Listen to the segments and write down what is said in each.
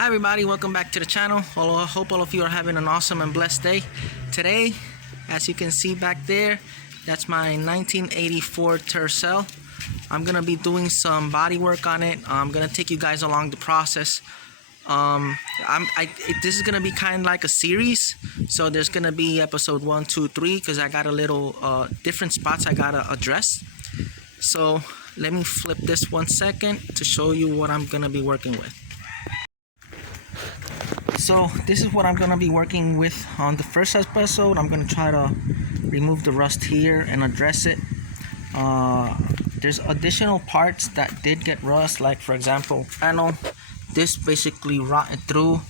Hi everybody, welcome back to the channel. I hope all of you are having an awesome and blessed day. Today, as you can see back there, that's my 1984 Tercel. I'm gonna be doing some body work on it. I'm gonna take you guys along the process. This is gonna be kind of like a series, so there's gonna be episode 1, 2, 3 because I got a little different spots I gotta address. So let me flip this 1 second to show you what I'm gonna be working with. So this is what I'm gonna be working with on the first episode. I'm gonna try to remove the rust here and address it. There's additional parts that did get rust, like for example panel. This basically rotted through.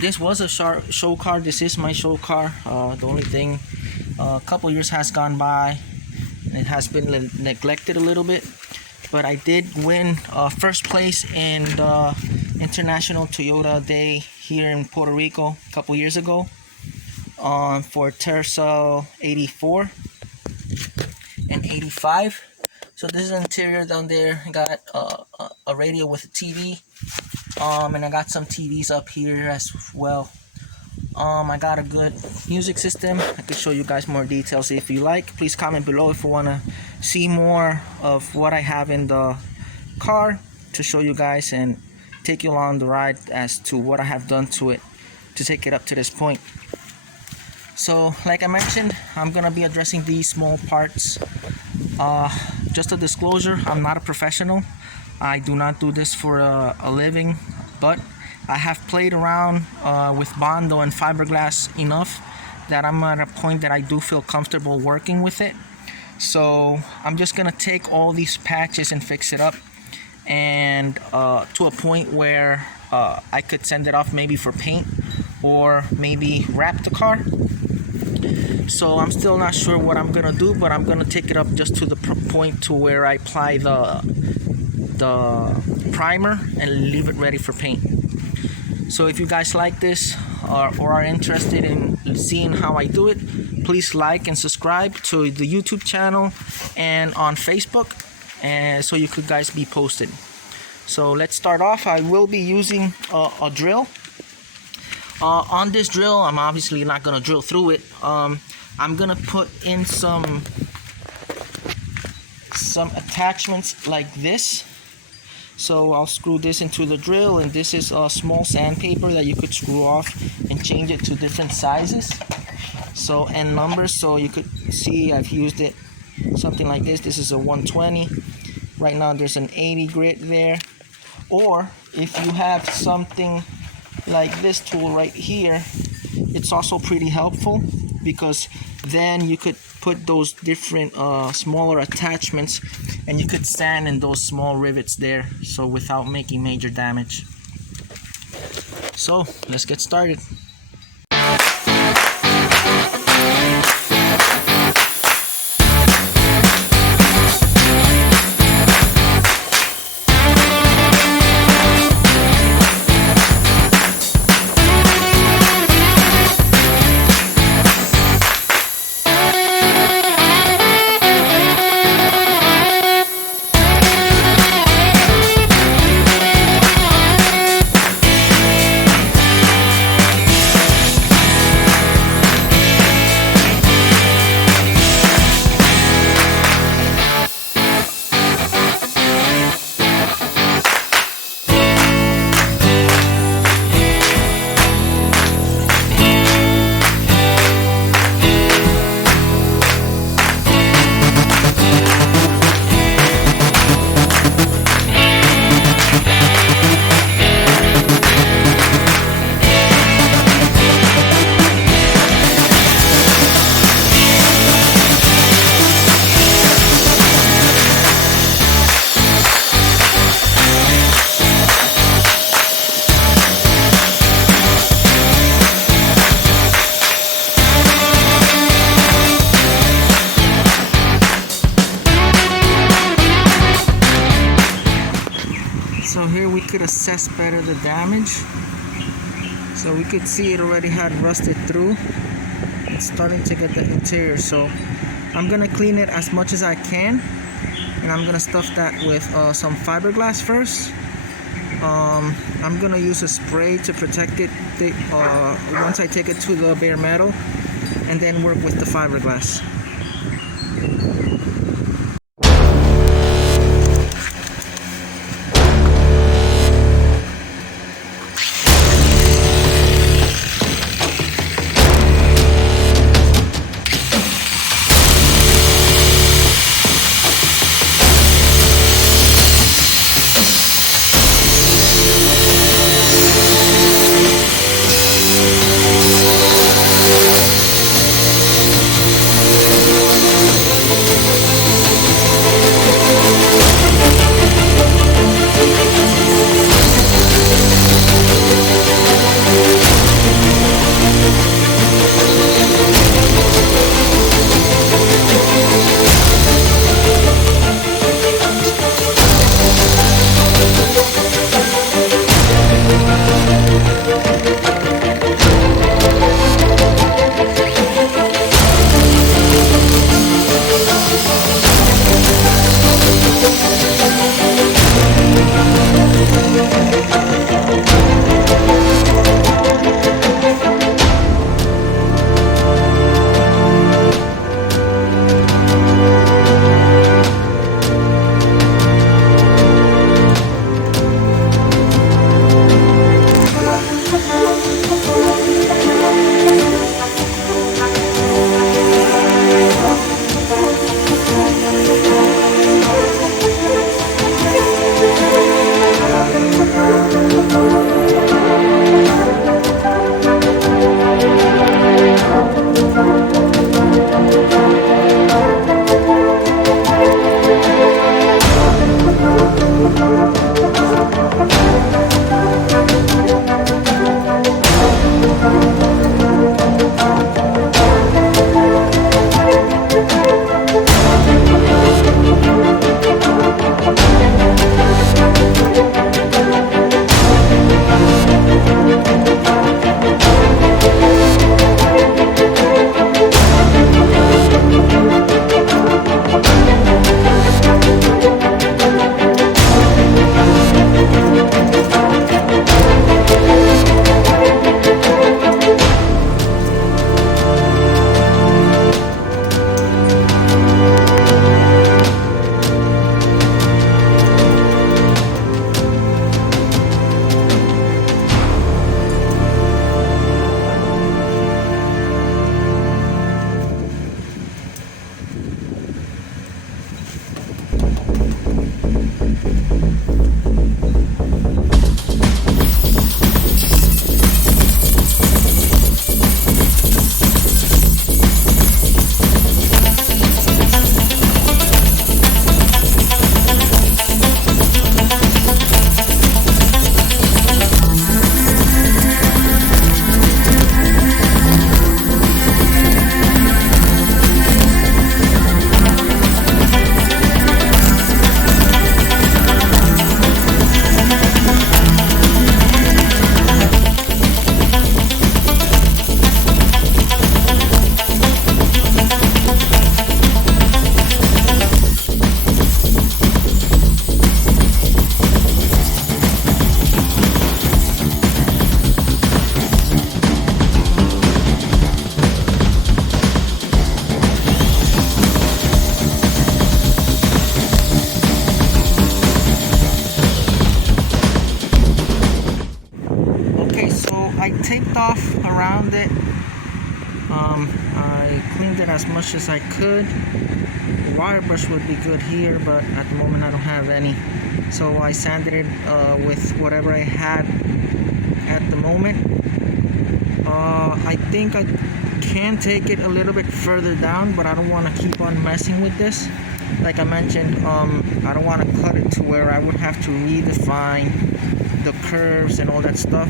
This was a show car. This is my show car. The only thing, a couple years has gone by and it has been neglected a little bit, but I did win first place in the International Toyota Day here in Puerto Rico a couple years ago for Tercel 84 and 85. So this is the interior down there. I got a radio with a TV, and I got some TVs up here as well. I got a good music system. I could show you guys more details if you like. Please comment below if you want to see more of what I have in the car to show you guys and take you along the ride as to what I have done to it to take it up to this point. So like I mentioned, I'm gonna be addressing these small parts. Just a disclosure, I'm not a professional. I do not do this for a living, but I have played around with bondo and fiberglass enough that I'm at a point that I do feel comfortable working with it. So I'm just gonna take all these patches and fix it up, and to a point where I could send it off maybe for paint or maybe wrap the car. So I'm still not sure what I'm gonna do, but I'm gonna take it up just to the point to where I apply the primer and leave it ready for paint. So if you guys like this or are interested in seeing how I do it, please like and subscribe to the YouTube channel and on Facebook, and so you could guys be posted. So let's start off. I will be using a drill. On this drill, I'm obviously not gonna drill through it. I'm gonna put in some attachments like this. So I'll screw this into the drill, and this is a small sandpaper that you could screw off and change it to different sizes, so and numbers. So you could see I've used it something like this. This is a 120. Right now there's an 80 grit there. Or if you have something like this tool right here, it's also pretty helpful, because then you could put those different smaller attachments and you could sand in those small rivets there, so without making major damage. So let's get started. So here we could assess better the damage. So we could see it already had rusted through. It's starting to get the interior. So I'm gonna clean it as much as I can, and I'm gonna stuff that with some fiberglass first. I'm gonna use a spray to protect it once I take it to the bare metal, and then work with the fiberglass. Taped off around it. I cleaned it as much as I could. A wire brush would be good here, but at the moment I don't have any. So I sanded it with whatever I had at the moment. I think I can take it a little bit further down, but I don't want to keep on messing with this. Like I mentioned, I don't want to cut it to where I would have to redefine the curves and all that stuff.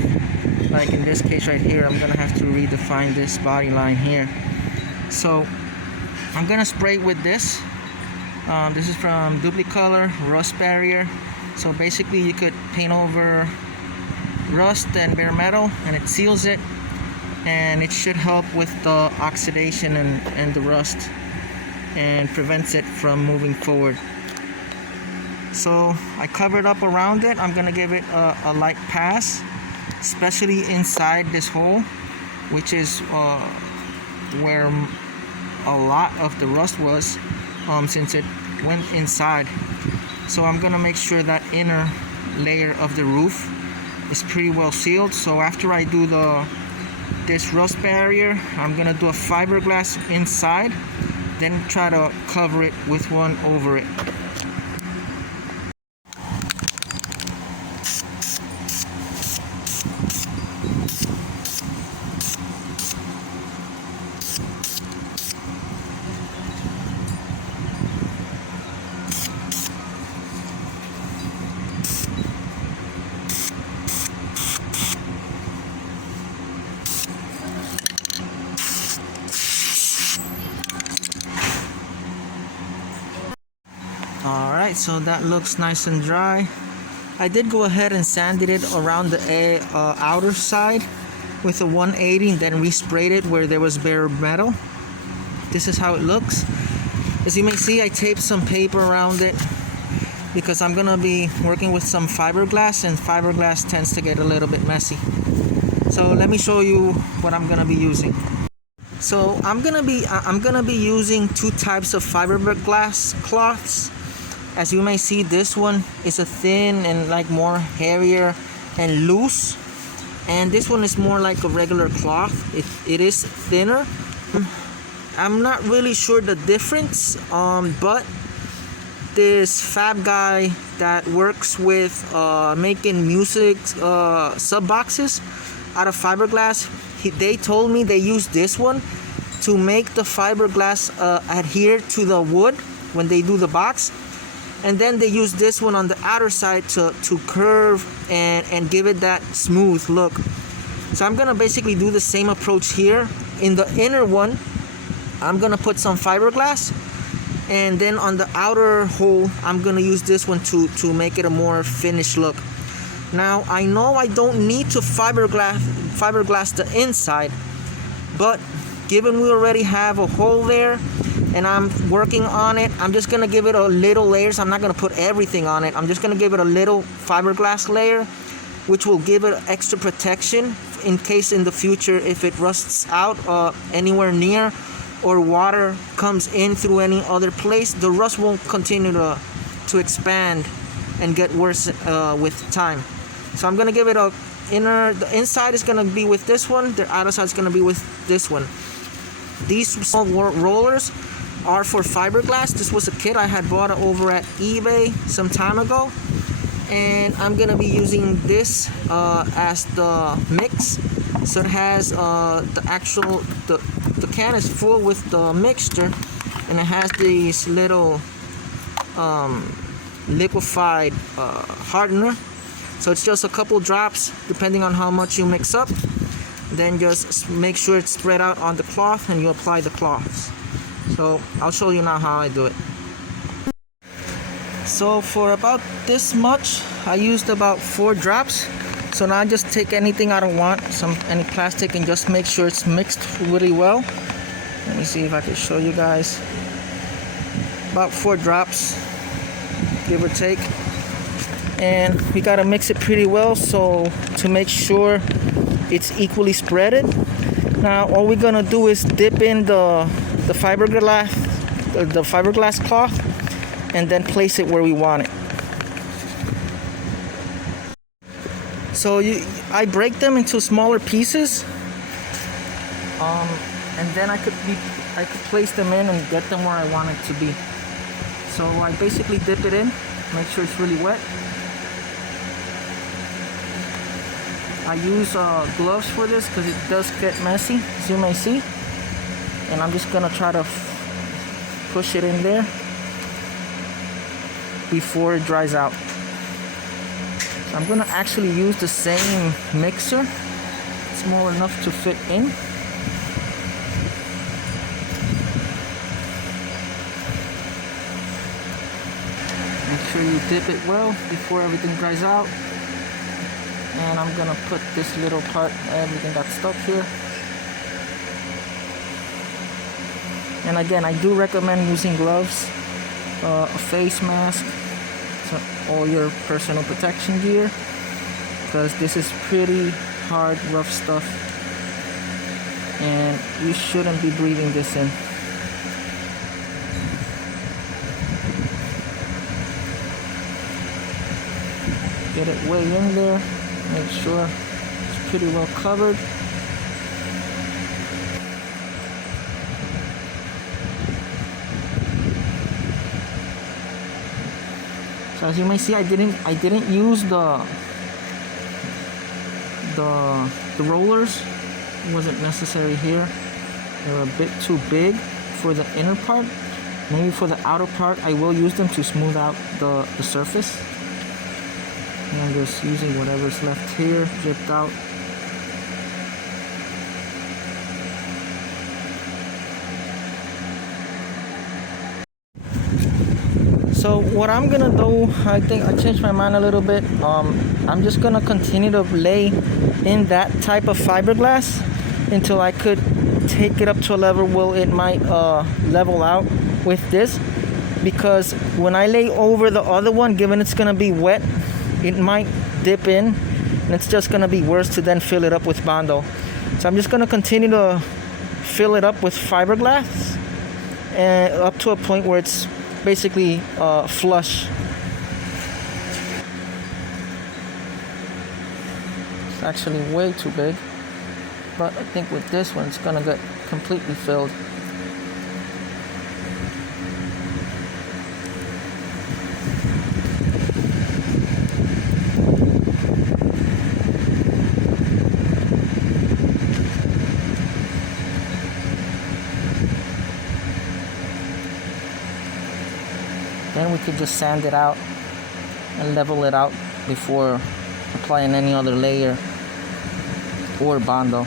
Like in this case right here, I'm gonna have to redefine this body line here. So I'm gonna spray it with this. This is from Duplicolor Rust Barrier. So basically you could paint over rust and bare metal and it seals it, and it should help with the oxidation and the rust and prevents it from moving forward. So I covered up around it. I'm gonna give it a light pass, especially inside this hole, which is where a lot of the rust was, since it went inside. So I'm gonna make sure that inner layer of the roof is pretty well sealed. So after I do this rust barrier, I'm gonna do a fiberglass inside, then try to cover it with one over it. Alright, so that looks nice and dry. I did go ahead and sanded it around the outer side with a 180, then resprayed it where there was bare metal. This is how it looks. As you may see, I taped some paper around it because I'm gonna be working with some fiberglass, and fiberglass tends to get a little bit messy. So let me show you what I'm gonna be using. So I'm gonna be using two types of fiberglass cloths. As you may see, this one is a thin and like more hairier and loose, and this one is more like a regular cloth. It is thinner. I'm not really sure the difference, but this fab guy that works with making music sub boxes out of fiberglass, they told me they use this one to make the fiberglass adhere to the wood when they do the box, and then they use this one on the outer side to curve and give it that smooth look. So I'm gonna basically do the same approach here. In the inner one, I'm gonna put some fiberglass, and then on the outer hole, I'm gonna use this one to make it a more finished look. Now I know I don't need to fiberglass the inside, but given we already have a hole there and I'm working on it, I'm just gonna give it a little layers. I'm not gonna put everything on it. I'm just gonna give it a little fiberglass layer, which will give it extra protection in case in the future if it rusts out anywhere near, or water comes in through any other place, the rust won't continue to expand and get worse with time. So I'm gonna give it the inside is gonna be with this one, the outer side is gonna be with this one. These small rollers are for fiberglass. This was a kit I had bought over at eBay some time ago, and I'm gonna be using this as the mix. So it has the can is full with the mixture, and it has these little liquefied hardener. So it's just a couple drops depending on how much you mix up. Then just make sure it's spread out on the cloth and you apply the cloths. So I'll show you now how I do it. So for about this much, I used about 4 drops. So now I just take anything I don't want, any plastic, and just make sure it's mixed really well. Let me see if I can show you guys. About 4 drops, give or take. And we gotta mix it pretty well so to make sure it's equally spreaded. Now all we're gonna do is dip in the fiberglass cloth and then place it where we want it. So I break them into smaller pieces, and then I could place them in and get them where I want it to be. So I basically dip it in, make sure it's really wet. I use gloves for this because it does get messy, as you may see. And I'm just gonna try to push it in there before it dries out. So I'm gonna actually use the same mixer, small enough to fit in. Make sure you dip it well before everything dries out. And I'm gonna put this little part, everything got stuck here. And again, I do recommend using gloves, a face mask, all your personal protection gear, because this is pretty hard, rough stuff, and you shouldn't be breathing this in. Get it way in there, make sure it's pretty well covered. So as you may see, I didn't use the rollers. It wasn't necessary here. They were a bit too big for the inner part. Maybe for the outer part I will use them to smooth out the surface. And I'm just using whatever's left here, dripped out. So what I'm gonna do, I think I changed my mind a little bit. I'm just gonna continue to lay in that type of fiberglass until I could take it up to a level where it might level out with this, because when I lay over the other one, given it's gonna be wet, it might dip in, and it's just gonna be worse to then fill it up with bondo. So I'm just gonna continue to fill it up with fiberglass and up to a point where it's basically flush. It's actually way too big, but I think with this one it's gonna get completely filled. Then we could just sand it out and level it out before applying any other layer or bondo.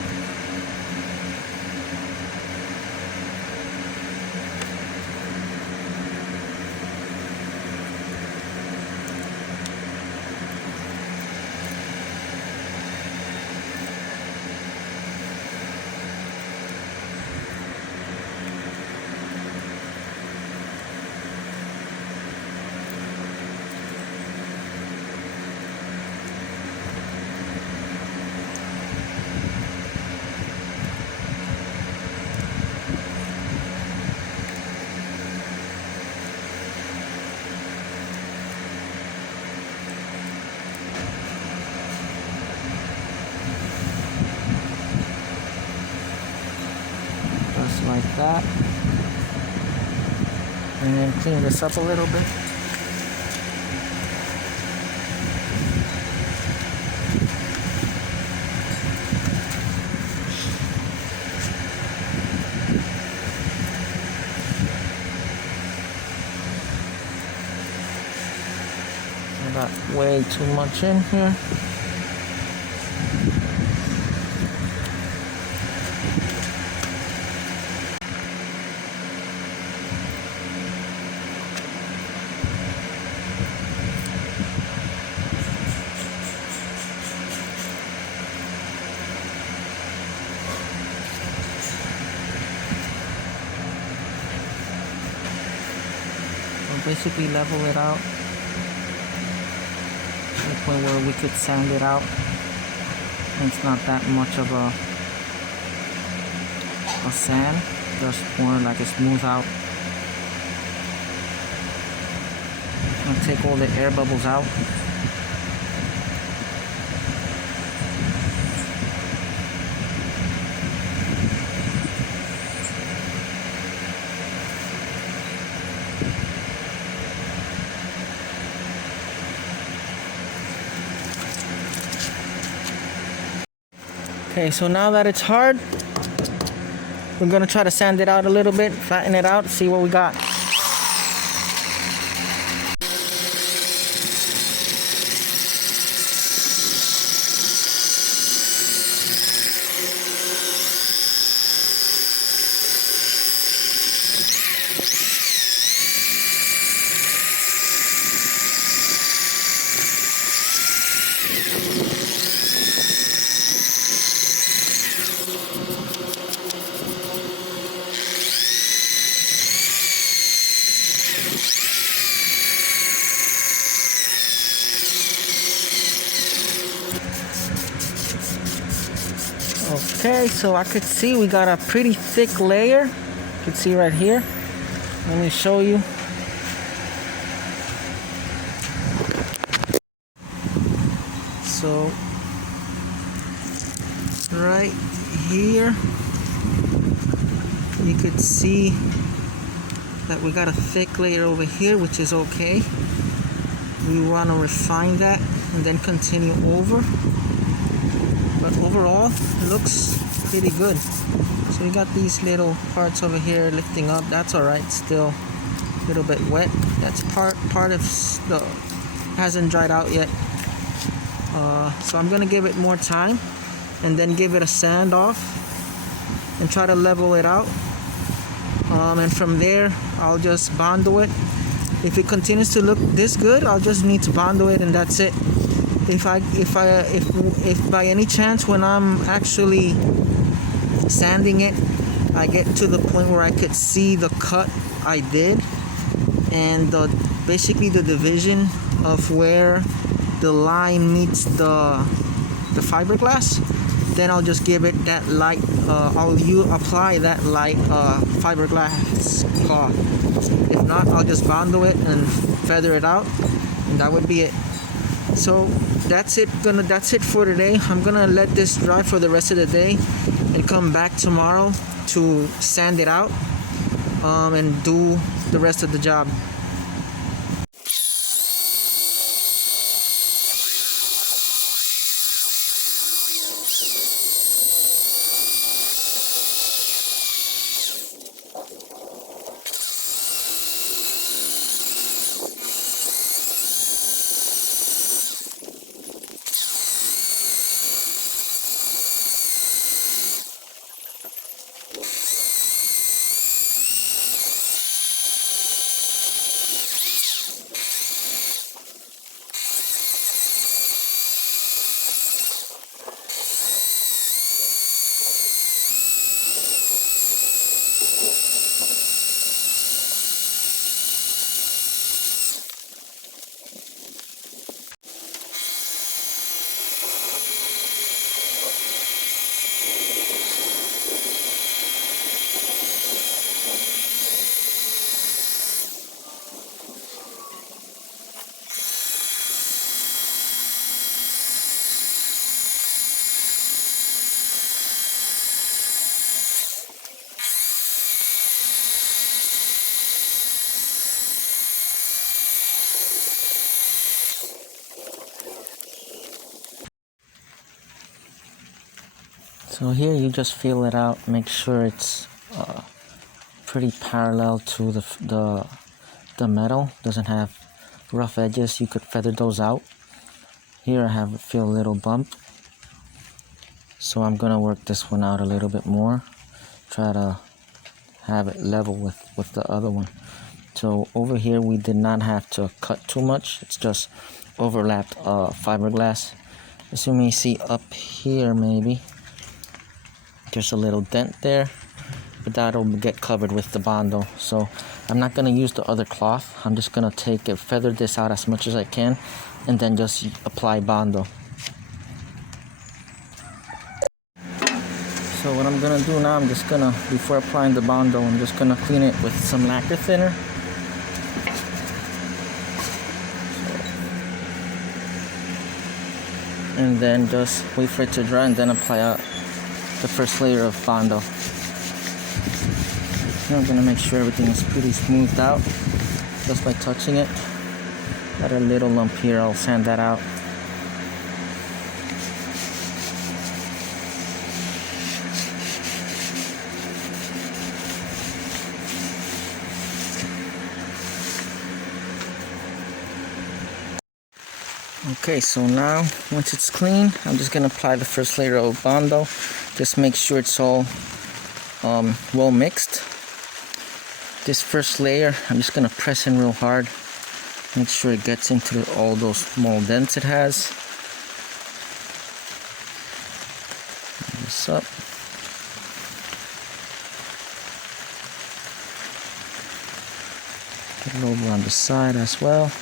Like that, and then clean this up a little bit. I got way too much in here. Basically level it out to the point where we could sand it out. And it's not that much of a sand, just more like a smooth out. I'm gonna take all the air bubbles out. Okay, so now that it's hard, we're gonna try to sand it out a little bit, flatten it out, see what we got. Okay, so I could see we got a pretty thick layer. You can see right here. Let me show you. So right here you could see that we got a thick layer over here, which is okay. We want to refine that and then continue over, but overall it looks pretty good. So we got these little parts over here lifting up. That's all right, still a little bit wet. That's part of the hasn't dried out yet. So I'm gonna give it more time and then give it a sand off and try to level it out, and from there I'll just bondo it. If it continues to look this good, I'll just need to bondo it and that's it. If by any chance when I'm actually sanding it I get to the point where I could see the cut I did and basically the division of where the line meets the fiberglass, then I'll just give it that light, apply that light fiberglass cloth. If not, I'll just bondo it and feather it out, and that would be it. So that's it for today. I'm gonna let this dry for the rest of the day and come back tomorrow to sand it out, and do the rest of the job. So here you just feel it out, make sure it's pretty parallel to the metal, doesn't have rough edges. You could feather those out. Here I feel a little bump, so I'm gonna work this one out a little bit more, try to have it level with the other one. So over here we did not have to cut too much, it's just overlapped fiberglass. As you may see up here, maybe there's a little dent there, but that'll get covered with the bondo. So I'm not gonna use the other cloth. I'm just gonna feather this out as much as I can and then just apply bondo. So what I'm gonna do now, before applying the bondo, I'm just gonna clean it with some lacquer thinner. And then just wait for it to dry and then apply the first layer of bondo. Now I'm gonna make sure everything is pretty smoothed out just by touching it. Got a little lump here, I'll sand that out. Okay, so now once it's clean, I'm just gonna apply the first layer of bondo. Just make sure it's all well mixed. This first layer, I'm just gonna press in real hard. Make sure it gets into all those small dents it has. Bring this up. Get it over on the side as well.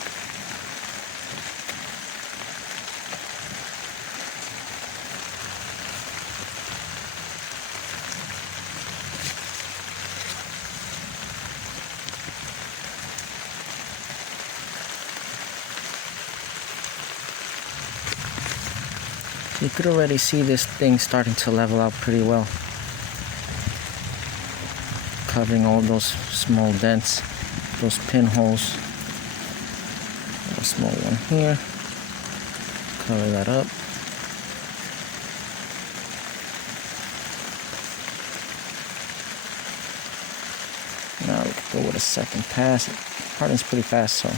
You could already see this thing starting to level out pretty well, covering all those small dents, those pinholes. A small one here, cover that up. Now we can go with a second pass. It hardens pretty fast, so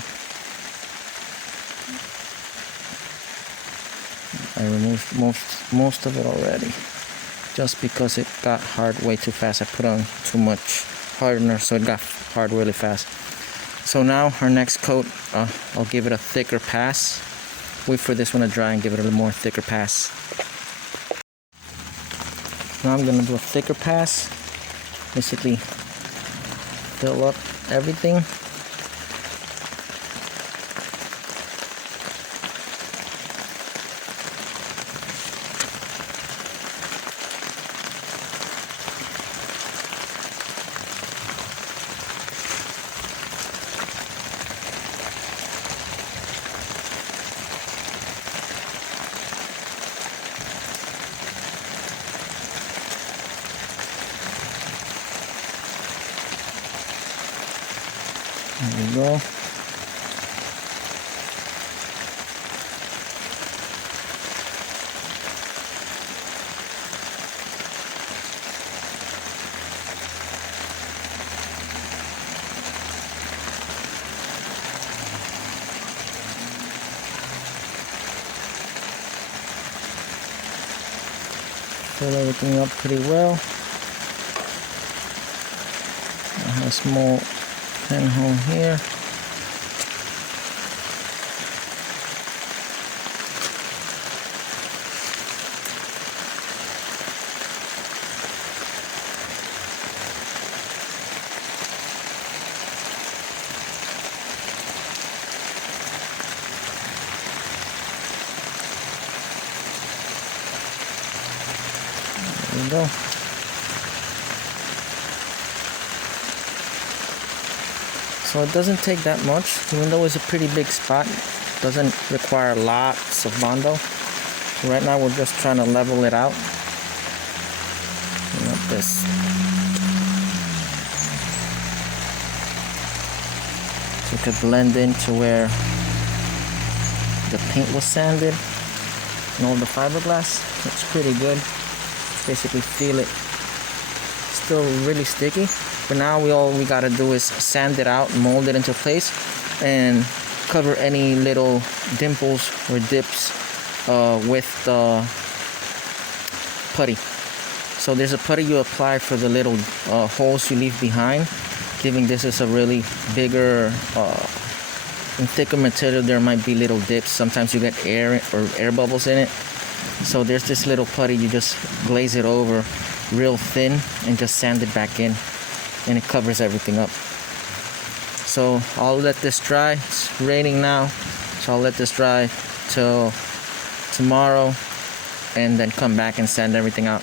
I removed most of it already, just because it got hard way too fast. I put on too much hardener, so it got hard really fast. So now our next coat, I'll give it a thicker pass. Wait for this one to dry and give it a little more thicker pass. Now I'm gonna do a thicker pass. Basically fill up everything. There we go. Fill everything up pretty well. I have a small pinhole here. There we go. So it doesn't take that much, even though it's a pretty big spot. It doesn't require lots of bondo. Right now we're just trying to level it out. Clean up this. So it could blend into where the paint was sanded and all the fiberglass. Looks pretty good. Basically feel it. Still really sticky. But now all we gotta do is sand it out, mold it into place, and cover any little dimples or dips with the putty. So there's a putty you apply for the little holes you leave behind, giving this is a really bigger and thicker material. There might be little dips. Sometimes you get air or air bubbles in it. So there's this little putty, you just glaze it over real thin and just sand it back in, and it covers everything up. So I'll let this dry. It's raining now, so I'll let this dry till tomorrow and then come back and sand everything out.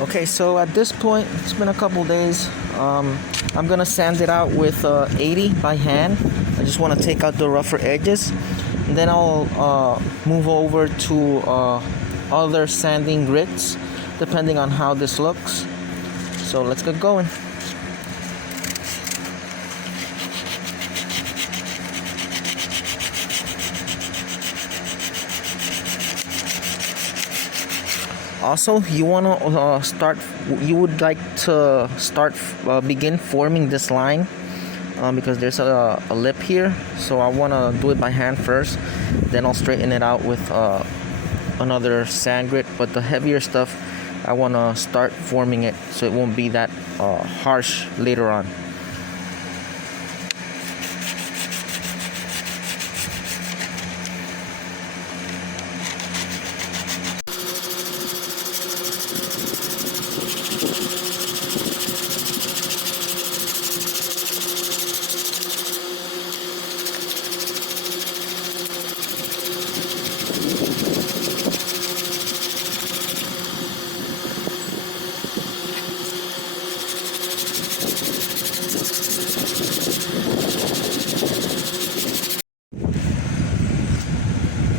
Okay, so at this point, it's been a couple days. I'm gonna sand it out with 80 by hand. I just want to take out the rougher edges, and then I'll move over to other sanding grits depending on how this looks. So let's get going. Also, you want to you would like to begin forming this line because there's a lip here. So I want to do it by hand first, then I'll straighten it out with another sand grit. But the heavier stuff, I want to start forming it so it won't be that harsh later on.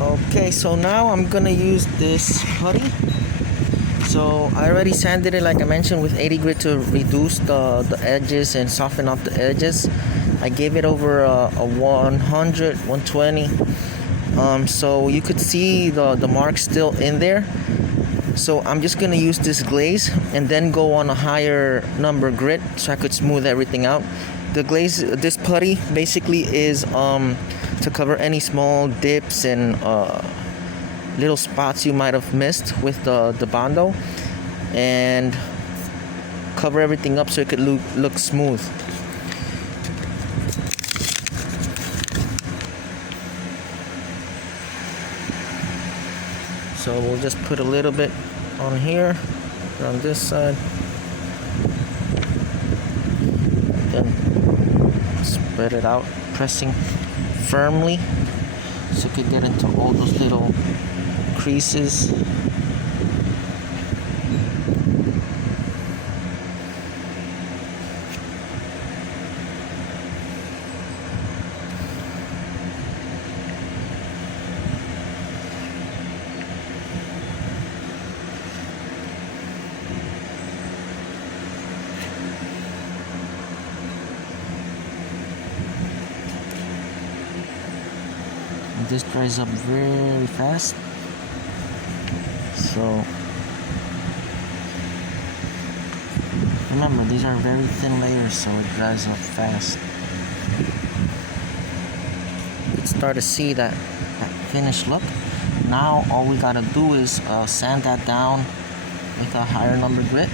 Okay, so now I'm gonna use this putty. So I already sanded it, like I mentioned, with 80 grit to reduce the edges and soften up the edges. I gave it over a 100, 120. So you could see the marks still in there. So I'm just gonna use this glaze and then go on a higher number grit so I could smooth everything out. The glaze, this putty basically is to cover any small dips and little spots you might have missed with the bondo, and cover everything up so it could look smooth. So we'll just put a little bit on here, on this side, then spread it out, pressing firmly so you could get into all those little creases. This dries up very fast, so remember, these are very thin layers, so it dries up fast. You can start to see that finished look. Now all we gotta do is sand that down with a higher number grit,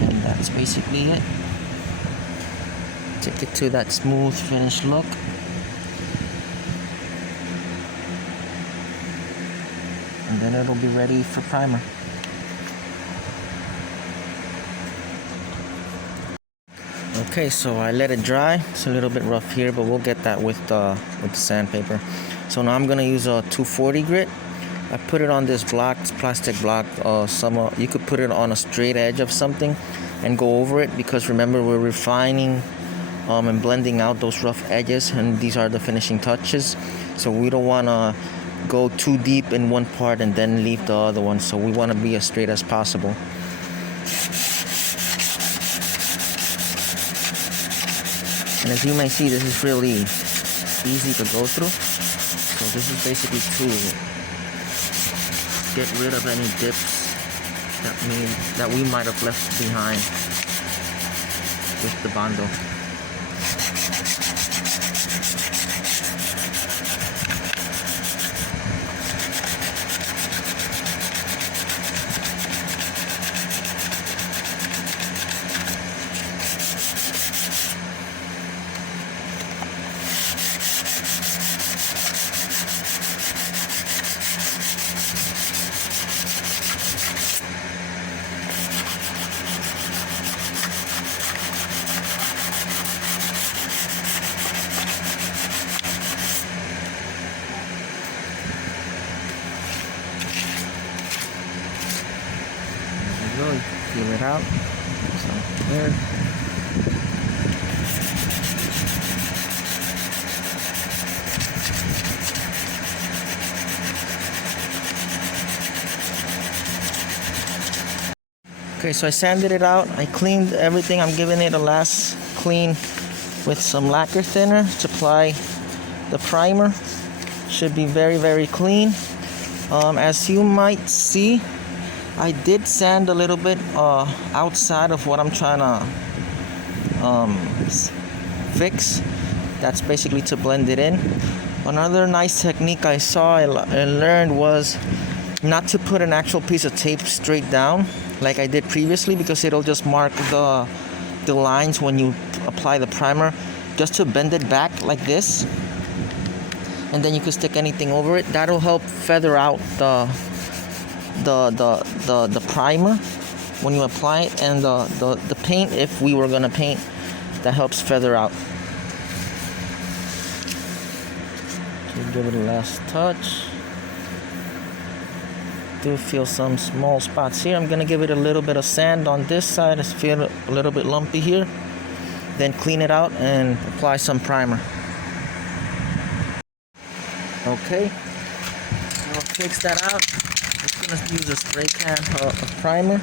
and that's basically it. Take it to that smooth finished look. And then it'll be ready for primer. Okay, so I let it dry. It's a little bit rough here, but we'll get that with the sandpaper. So now I'm gonna use a 240 grit. I put it on this block, this plastic block. You could put it on a straight edge of something and go over it, because remember, we're refining and blending out those rough edges, and these are the finishing touches. So we don't want to go too deep in one part and then leave the other one, so we want to be as straight as possible. And as you may see, this is really easy to go through. So this is basically to get rid of any dips that we might have left behind with the bondo. Really feel it out. So there. Okay, so I sanded it out. I cleaned everything. I'm giving it a last clean with some lacquer thinner to apply the primer. Should be very, very clean. As you might see, I did sand a little bit outside of what I'm trying to fix. That's basically to blend it in. Another nice technique I saw and learned was not to put an actual piece of tape straight down like I did previously, because it'll just mark the lines when you apply the primer. Just to bend it back like this, and then you can stick anything over it. That'll help feather out the primer when you apply it, and the paint, if we were gonna paint, that helps feather out. So give it a last touch. Do feel some small spots here. I'm gonna give it a little bit of sand on this side. I feel a little bit lumpy here. Then clean it out and apply some primer. Okay, I'll fix that out. I'm just gonna use a spray can of primer.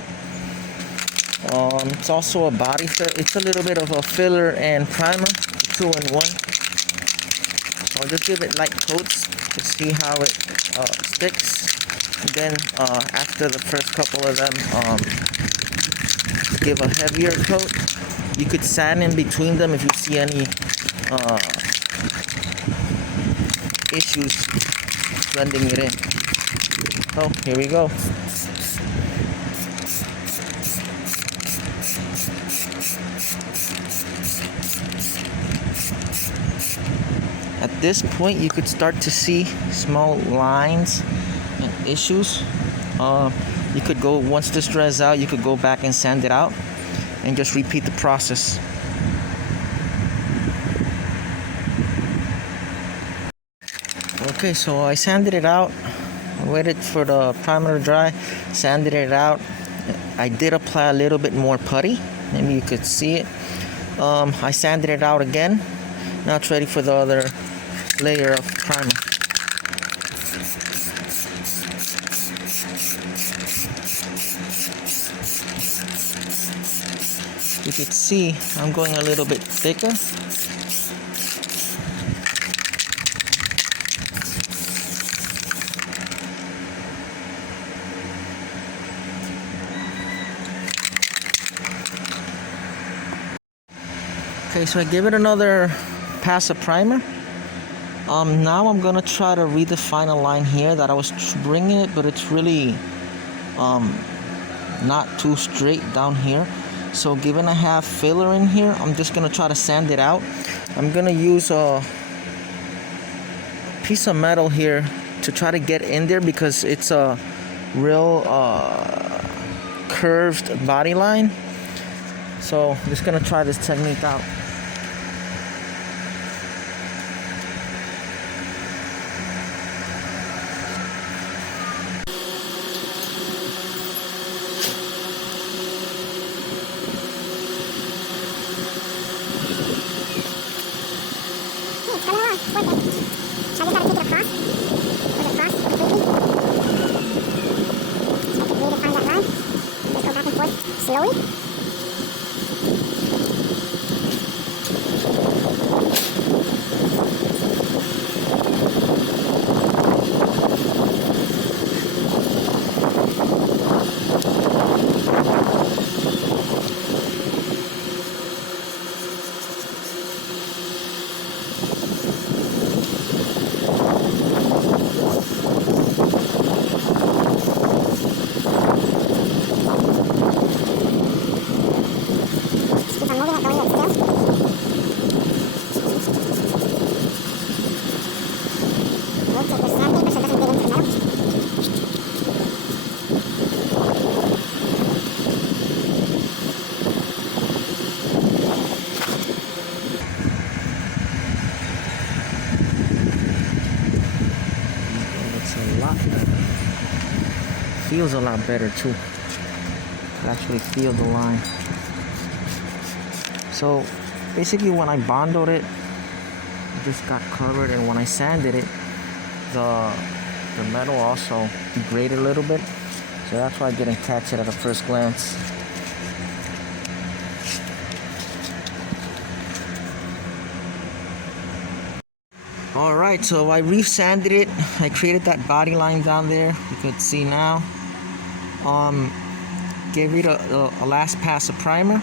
It's also a body fill. It's a little bit of a filler and primer, 2-in-1. So I'll just give it light coats to see how it sticks. Then after the first couple of them, give a heavier coat. You could sand in between them if you see any issues blending it in. Oh, here we go. At this point, you could start to see small lines and issues. You could go, once this dries out, you could go back and sand it out and just repeat the process. Okay, so I sanded it out. I waited for the primer to dry, sanded it out. I did apply a little bit more putty. Maybe you could see it. I sanded it out again. Now it's ready for the other layer of primer. You can see I'm going a little bit thicker. Okay, so I give it another pass of primer. Now I'm gonna try to redefine a line here that I was bringing it, but it's really not too straight down here. So given I have filler in here, I'm just gonna try to sand it out. I'm gonna use a piece of metal here to try to get in there because it's a real curved body line. So I'm just gonna try this technique out. Slowly. Feels a lot better too. I actually feel the line. So basically when I bondoed it, it just got covered, and when I sanded it, the metal also degraded a little bit. So that's why I didn't catch it at a first glance. Alright, so I re-sanded it. I created that body line down there. You could see now. Gave it a last pass of primer.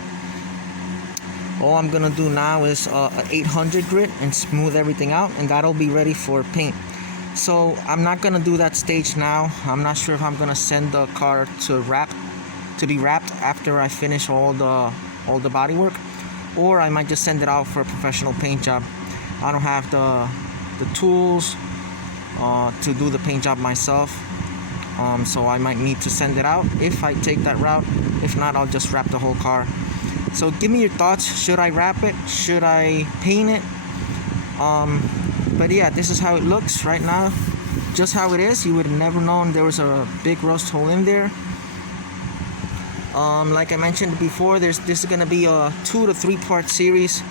All I'm gonna do now is an 800 grit and smooth everything out, and that'll be ready for paint. So I'm not gonna do that stage now. I'm not sure if I'm gonna send the car to be wrapped after I finish all the body work, or I might just send it out for a professional paint job. I don't have the tools to do the paint job myself, so I might need to send it out if I take that route. If not, I'll just wrap the whole car. So give me your thoughts. Should I wrap it? Should I paint it? But yeah, this is how it looks right now. Just how it is. You would have never known there was a big rust hole in there. Like I mentioned before, this is gonna be a 2 to 3 part series.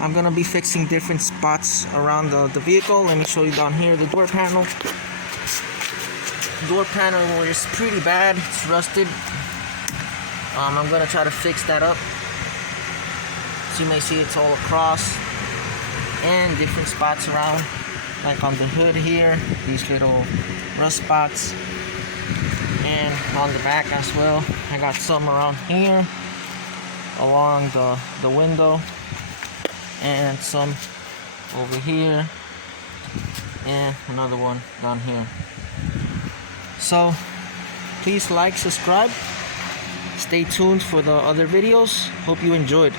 I'm gonna be fixing different spots around the vehicle. Let me show you down here the door panel. Door panel is pretty bad, it's rusted. I'm gonna try to fix that up. So you may see it's all across and different spots around, like on the hood here, these little rust spots, and on the back as well. I got some around here along the window, and some over here, and another one down here. So please like, subscribe, stay tuned for the other videos. Hope you enjoyed.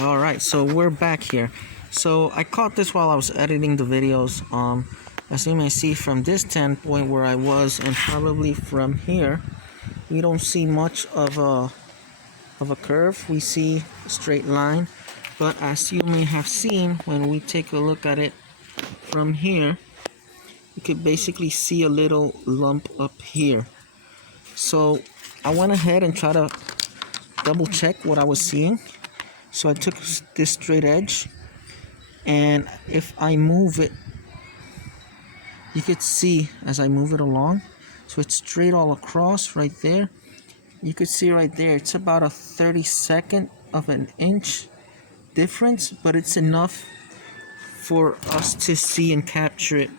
Alright, so we're back here. So I caught this while I was editing the videos. As you may see from this standpoint where I was, and probably from here, we don't see much of a curve. We see a straight line, but as you may have seen when we take a look at it from here, you could basically see a little lump up here. So I went ahead and tried to double check what I was seeing. So I took this straight edge, and if I move it, you could see as I move it along, so it's straight all across right there. You could see right there, it's about a 32nd of an inch difference, but it's enough for us to see and capture it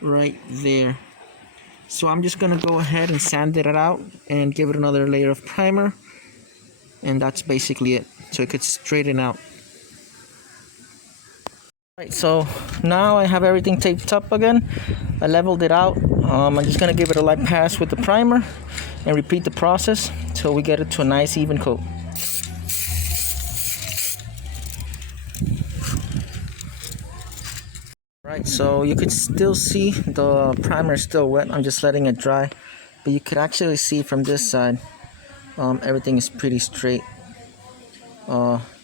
right there. So I'm just gonna go ahead and sand it out and give it another layer of primer, and that's basically it, so it could straighten out. Right, so now I have everything taped up again. I leveled it out. I'm just gonna give it a light pass with the primer and repeat the process till we get it to a nice even coat. Right, so you could still see the primer is still wet. I'm just letting it dry, but you could actually see from this side, everything is pretty straight.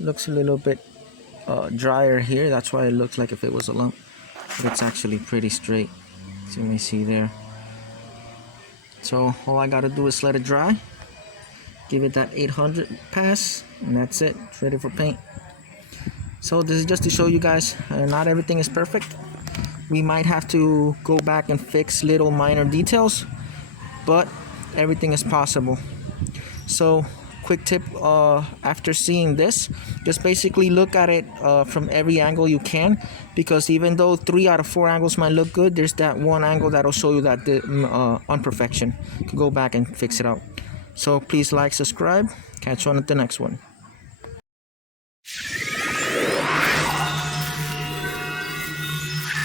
Looks a little bit drier here, that's why it looks like if it was a lump, but it's actually pretty straight, as you may see there. So all I gotta do is let it dry, give it that 800 pass, and that's it. It's ready for paint. So this is just to show you guys, not everything is perfect. We might have to go back and fix little minor details, but everything is possible. So quick tip, after seeing this, just basically look at it from every angle you can, because even though 3 out of 4 angles might look good, there's that one angle that'll show you that the imperfection. You can go back and fix it out. So please like, subscribe, catch you on at the next one.